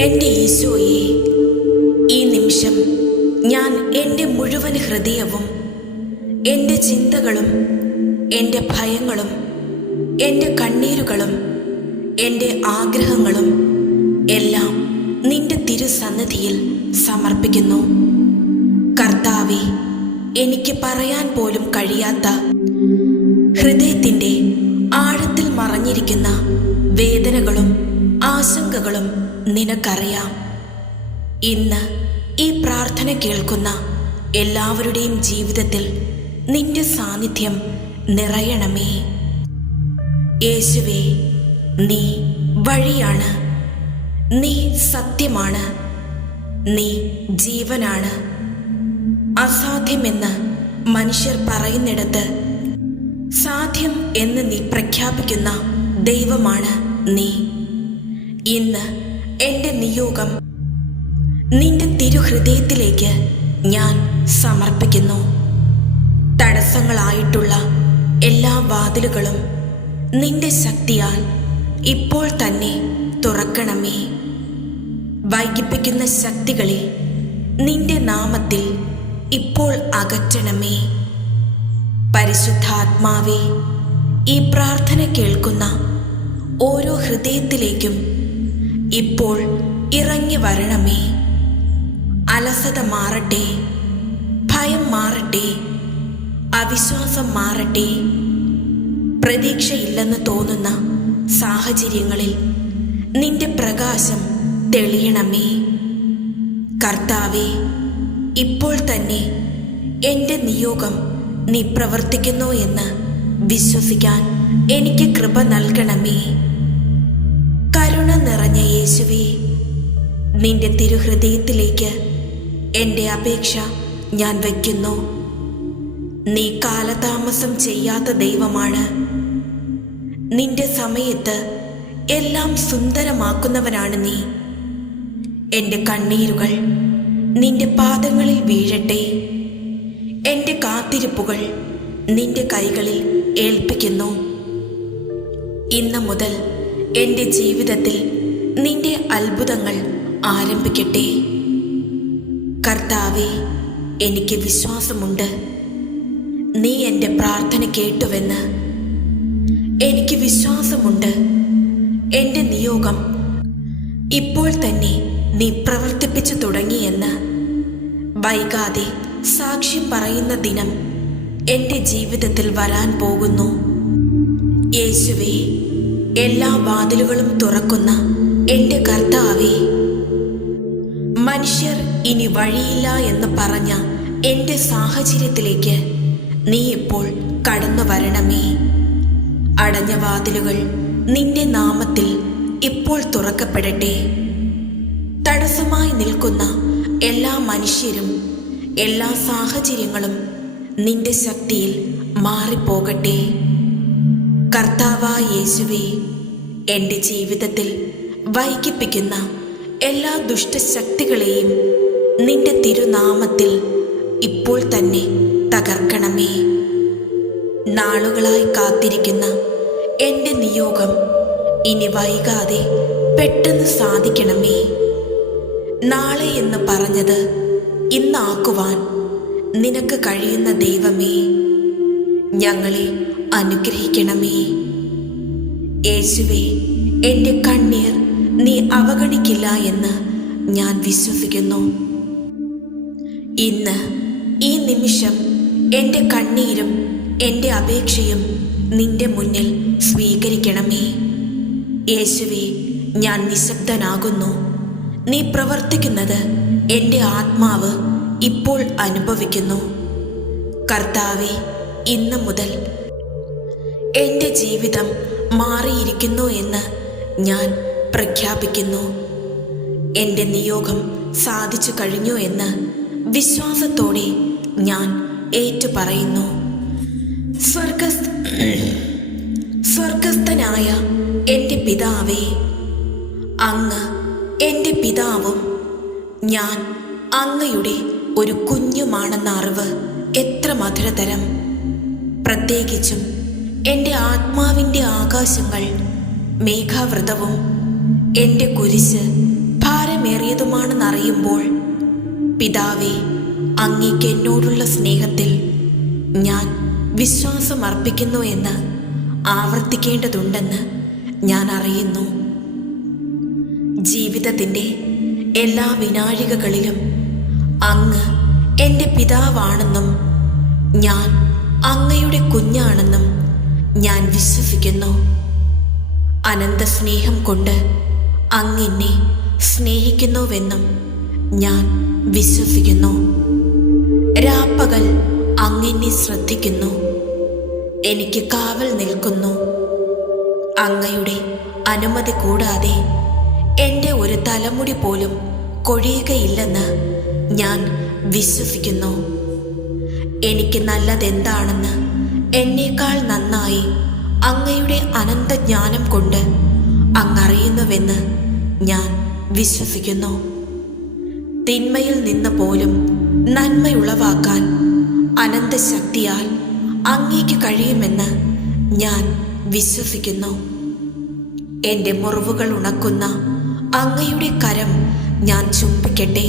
എൻ്റെ ഈശോയെ, ഈ നിമിഷം ഞാൻ എൻ്റെ മുഴുവൻ ഹൃദയവും, എൻ്റെ ചിന്തകളും, എൻ്റെ ഭയങ്ങളും, എൻ്റെ കണ്ണീരുകളും, എൻ്റെ ആഗ്രഹങ്ങളും എല്ലാം നിന്റെ തിരുസന്നിധിയിൽ സമർപ്പിക്കുന്നു. കർത്താവേ, എനിക്ക് പറയാൻ പോലും കഴിയാത്ത ഹൃദയത്തിൻ്റെ ആഴത്തിൽ മറഞ്ഞിരിക്കുന്ന വേദനകളും ആശങ്കകളും നിനക്കറിയാം. ഇന്ന് ഈ പ്രാർത്ഥന കേൾക്കുന്ന എല്ലാവരുടെയും ജീവിതത്തിൽ നിന്റെ സാന്നിധ്യം നിറയണമേ. യേശുവേ, നീ വഴിയാണ്, നീ സത്യമാണ്, നീ ജീവനാണ്. അസാധ്യമെന്ന് മനുഷ്യർ പറയുന്നിടത്ത് സാധ്യം എന്ന് നീ പ്രഖ്യാപിക്കുന്ന ദൈവമാണ് നീ. ഇന്ന് എൻ്റെ നിയോഗം നിന്റെ തിരുഹൃദയത്തിലേക്ക് ഞാൻ സമർപ്പിക്കുന്നു. തടസ്സങ്ങളായിട്ടുള്ള എല്ലാ വാതിലുകളും നിന്റെ ശക്തിയാൽ ഇപ്പോൾ തന്നെ തുറക്കണമേ. വൈകിപ്പിക്കുന്ന ശക്തികളെ നിന്റെ നാമത്തിൽ ഇപ്പോൾ അകറ്റണമേ. പരിശുദ്ധാത്മാവേ, ഈ പ്രാർത്ഥന കേൾക്കുന്ന ഓരോ ഹൃദയത്തിലേക്കും ഇപ്പോൾ ഇറങ്ങി വരണമേ. അലസത മാറട്ടെ, ഭയം മാറട്ടെ, അവിശ്വാസം മാറട്ടെ. പ്രതീക്ഷയില്ലെന്ന് തോന്നുന്ന സാഹചര്യങ്ങളിൽ നിന്റെ പ്രകാശം തെളിയണമേ. കർത്താവേ, ഇപ്പോൾ തന്നെ എൻ്റെ നിയോഗം നീ പ്രവർത്തിക്കുന്നു എന്ന് വിശ്വസിക്കാൻ എനിക്ക് കൃപ നൽകണമേ. കരുണ നിറഞ്ഞ യേശുവേ, നിന്റെ തിരുഹൃദയത്തിലേക്ക് എൻ്റെ അപേക്ഷ ഞാൻ വയ്ക്കുന്നു. നീ കാലതാമസം ചെയ്യാത്ത ദൈവമാണ്. നിന്റെ സമയത്ത് എല്ലാം സുന്ദരമാക്കുന്നവനാണ് നീ. എൻ്റെ കണ്ണീരുകൾ നിന്റെ പാദങ്ങളിൽ വീഴട്ടെ. എൻ്റെ കാത്തിരിപ്പുകൾ നിന്റെ കൈകളിൽ ഏൽപ്പിക്കുന്നു. ഇന്ന് മുതൽ എൻ്റെ ജീവിതത്തിൽ നിന്റെ അത്ഭുതങ്ങൾ ആരംഭിക്കട്ടെ. കർത്താവേ, എനിക്ക് വിശ്വാസമുണ്ട്, നീ എൻ്റെ പ്രാർത്ഥന കേട്ടുവെന്ന്. എനിക്ക് വിശ്വാസമുണ്ട്, എൻ്റെ നിയോഗം ഇപ്പോൾ തന്നെ നീ പ്രവർത്തിപ്പിച്ചു തുടങ്ങിയെന്ന്. വൈകാതെ സാക്ഷ്യം പറയുന്ന ദിനം എൻ്റെ ജീവിതത്തിൽ വരാൻ പോകുന്നു. യേശുവേ, എല്ലാ വാതിലുകളും തുറക്കുന്ന എൻ്റെ കർത്താവേ, മനുഷ്യർ ഇനി വഴിയില്ല എന്ന് പറഞ്ഞ എൻ്റെ സാഹചര്യത്തിലേക്ക് നീ ഇപ്പോൾ കടന്നു വരണമേ. അടഞ്ഞ വാതിലുകൾ നിന്റെ നാമത്തിൽ ഇപ്പോൾ തുറക്കപ്പെടട്ടെ. തടസ്സമായി നിൽക്കുന്ന എല്ലാ മനുഷ്യരും എല്ലാ സാഹചര്യങ്ങളും നിന്റെ ശക്തിയിൽ മാറിപ്പോകട്ടെ. കർത്താവായ യേശുവേ, എൻ്റെ ജീവിതത്തിൽ വൈകിപ്പിക്കുന്ന എല്ലാ ദുഷ്ടശക്തികളെയും നിന്റെ തിരുനാമത്തിൽ ഇപ്പോൾ തന്നെ തകർക്കണമേ. നാളുകളായി കാത്തിരിക്കുന്ന എൻ്റെ നിയോഗം ഇനി വൈകാതെ പെട്ടെന്ന് സാധിക്കണമേ. നാളെ എന്ന് പറഞ്ഞത് ഇന്നാക്കുവാൻ നിനക്ക് കഴിയുന്ന ദൈവമേ, ഞങ്ങളെ അനുഗ്രഹിക്കണമേ. യേശുവേ, എൻ്റെ കണ്ണീർ നീ അവഗണിക്കില്ല എന്ന് ഞാൻ വിശ്വസിക്കുന്നു. ഇന്ന് ഈ നിമിഷം എൻ്റെ കണ്ണീരും എൻ്റെ അപേക്ഷയും നിന്റെ മുന്നിൽ സ്വീകരിക്കണമേ. യേശുവേ, ഞാൻ നിശബ്ദനാകുന്നു. നീ പ്രവർത്തിക്കുന്നത് എൻ്റെ ആത്മാവ് ഇപ്പോൾ അനുഭവിക്കുന്നു. കർത്താവേ, ഇന്നു മുതൽ എൻ്റെ ജീവിതം മാറിയിരിക്കുന്നു എന്ന് ഞാൻ പ്രഖ്യാപിക്കുന്നു. എൻ്റെ നിയോഗം സാധിച്ചു കഴിഞ്ഞു എന്ന് വിശ്വാസത്തോടെ ഞാൻ ഏറ്റുപറയുന്നു. സ്വർഗസ്ഥനായ എൻ്റെ പിതാവേ, അങ്ങ് എൻ്റെ പിതാവും ഞാൻ അങ്ങയുടെ ഒരു കുഞ്ഞുമാണെന്ന അറിവ് എത്ര മധുരതരം. പ്രത്യേകിച്ചും എൻ്റെ ആത്മാവിൻ്റെ ആകാശങ്ങൾ മേഘാവൃതവും എൻ്റെ കുരിശ് ഭാര എൻ്റേതുമാണെന്നറിയുമ്പോൾ പിതാവേ, അങ്ങേക്ക് എന്നോടുള്ള സ്നേഹത്തിൽ ഞാൻ വിശ്വാസമർപ്പിക്കുന്നു എന്ന് ആവർത്തിക്കേണ്ടതുണ്ടെന്ന് ഞാൻ അറിയുന്നു. ജീവിതത്തിൻ്റെ എല്ലാ വിനാഴികകളിലും അങ്ങ് എൻ്റെ പിതാവാണെന്നും ഞാൻ അങ്ങയുടെ കുഞ്ഞാണെന്നും ഞാൻ വിശ്വസിക്കുന്നു. അനന്ത സ്നേഹം കൊണ്ട് അങ്ങെന്നെ സ്നേഹിക്കുന്നുവെന്നും ഞാൻ വിശ്വസിക്കുന്നു. രാപ്പകൽ അങ്ങെന്നെ ശ്രദ്ധിക്കുന്നു, എനിക്ക് കാവൽ നിൽക്കുന്നു. അങ്ങയുടെ അനുമതി കൂടാതെ എൻ്റെ ഒരു തലമുടി പോലും കൊഴിയുകയില്ലെന്ന് ഞാൻ വിശ്വസിക്കുന്നു. എനിക്ക് നല്ലതെന്താണെന്ന് എന്നേക്കാൾ നന്നായി അങ്ങയുടെ അനന്തജ്ഞാനം കൊണ്ട് അങ്ങറിയുന്നുവെന്ന് ഞാൻ വിശ്വസിക്കുന്നു. തിന്മയിൽ നിന്ന് പോലും നന്മയുളവാക്കാൻ അനന്തശക്തിയാൽ അങ്ങേക്ക് കഴിയുമെന്ന് ഞാൻ വിശ്വസിക്കുന്നു. എൻ്റെ മുറിവുകൾ ഉണക്കുന്ന അങ്ങയുടെ കരം ഞാൻ ചുംബിക്കട്ടെ.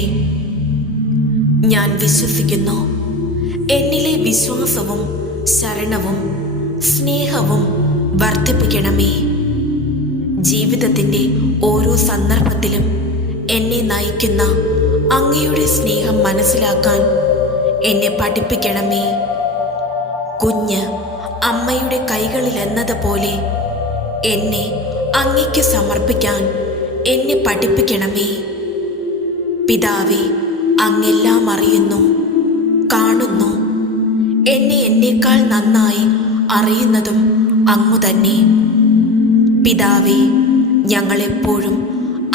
ഞാൻ വിശ്വസിക്കുന്നു. എന്നിലെ വിശ്വാസവും ശരണവും സ്നേഹവും വർദ്ധിപ്പിക്കണമേ. ജീവിതത്തിൻ്റെ ഓരോ സന്ദർഭത്തിലും എന്നെ നയിക്കുന്ന അങ്ങയുടെ സ്നേഹം മനസ്സിലാക്കാൻ എന്നെ പഠിപ്പിക്കണമേ. കുഞ്ഞ് അമ്മയുടെ കൈകളിലെന്നതുപോലെ എന്നെ അങ്ങയ്ക്ക് സമർപ്പിക്കാൻ എന്നെ പഠിപ്പിക്കണമേ. പിതാവേ, അങ്ങെല്ലാം അറിയുന്നു, കാണുന്നു. എന്നെ എന്നേക്കാൾ നന്നായി അറിയുന്നതും അങ്ങു തന്നെ. പിതാവേ, ഞങ്ങളെപ്പോഴും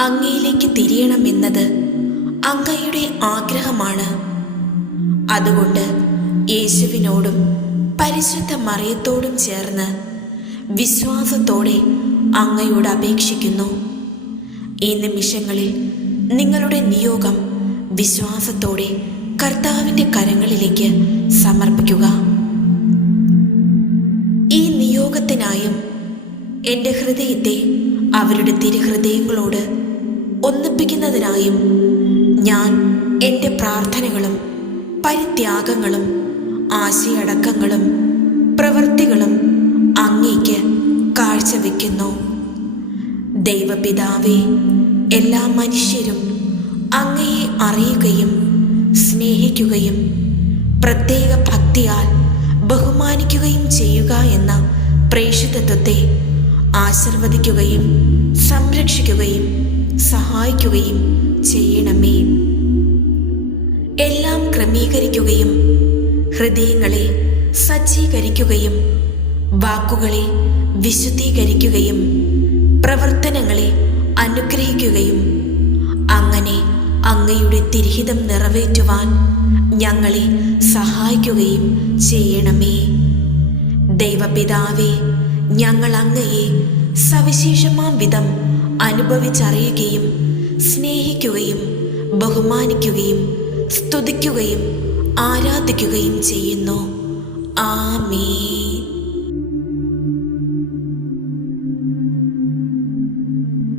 അങ്ങയിലേക്ക് തിരിയണമെന്നത് അങ്ങയുടെ ആഗ്രഹമാണ്. അതുകൊണ്ട് യേശുവിനോടും പരിശുദ്ധ മറിയത്തോടും ചേർന്ന് വിശ്വാസത്തോടെ അങ്ങയോട് അപേക്ഷിക്കുന്നു. ഈ നിമിഷങ്ങളിൽ നിങ്ങളുടെ നിയോഗം വിശ്വാസത്തോടെ കർത്താവിൻ്റെ കരങ്ങളിലേക്ക് സമർപ്പിക്കുക. ഈ നിയോഗത്തിനായും എൻ്റെ ഹൃദയത്തെ അവരുടെ തിരുഹൃദയങ്ങളോട് ഒന്നിപ്പിക്കുന്നതിനായും ഞാൻ എൻ്റെ പ്രാർത്ഥനകളും പരിത്യാഗങ്ങളും ആശയടക്കങ്ങളും പ്രവൃത്തികളും അങ്ങേക്ക് കാഴ്ചവെക്കുന്നു. ദൈവപിതാവേ, എല്ലാ മനുഷ്യരും അങ്ങയെ അറിയുകയും സ്നേഹിക്കുകയും പ്രത്യേക ഭക്തിയാൽ ബഹുമാനിക്കുകയും ചെയ്യുക എന്ന പ്രേഷിതത്വത്തെ ആശീർവദിക്കുകയും സംരക്ഷിക്കുകയും സഹായിക്കുകയും ചെയ്യണമേ. എല്ലാം ക്രമീകരിക്കുകയും ഹൃദയങ്ങളെ സജ്ജീകരിക്കുകയും വാക്കുകളെ വിശുദ്ധീകരിക്കുകയും പ്രവർത്തനങ്ങളെ അനുഗ്രഹിക്കുകയും അങ്ങനെ അങ്ങയുടെ തിരുഹിതം നിറവേറ്റുവാൻ ഞങ്ങളെ സഹായിക്കുകയും ചെയ്യണമേ. ദൈവപിതാവേ, ഞങ്ങൾ അങ്ങയെ സവിശേഷമാം വിധം അനുഭവിച്ചറിയുകയും സ്നേഹിക്കുകയും ബഹുമാനിക്കുകയും സ്തുതിക്കുകയും ആരാധിക്കുകയും ചെയ്യുന്നു. ആമേൻ.